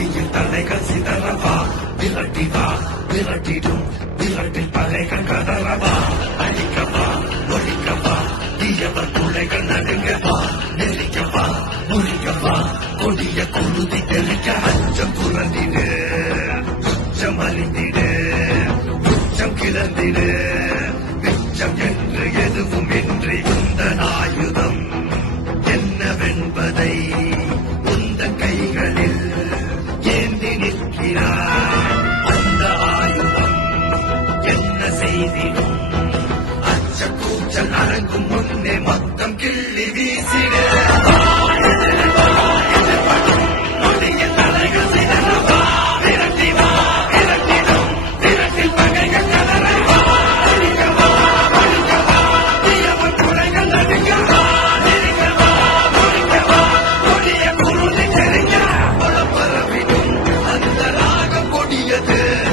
கொடியில் தலைகள் சிதறவா விரட்டி வா விரட்டிடும் விரட்டில் பறைகள் கதறவா அழிக்கவா ஒழிக்கவா தீயவர் துளைகள் நடுங்கவா நெறிக்கவா முறிக்கவா கொடிய குருதி தெளிக்க அச்சம் புறந்திடு உச்சம் அறிந்திடு உச்சம் கிளர்ந்திடு மிச்சம் என்று எதுவும் இன்றி உந்தன் ஆயுதம் என்னவென்பதை உந்தன் கைகளில் ஏந்தி நிற்கிறார் அந்த ஆயுதம் என்ன செய்திடும் அச்ச கூச்சல் அடங்கும் முன்னே மொத்தம் கிள்ளி வீசிடு Yeah.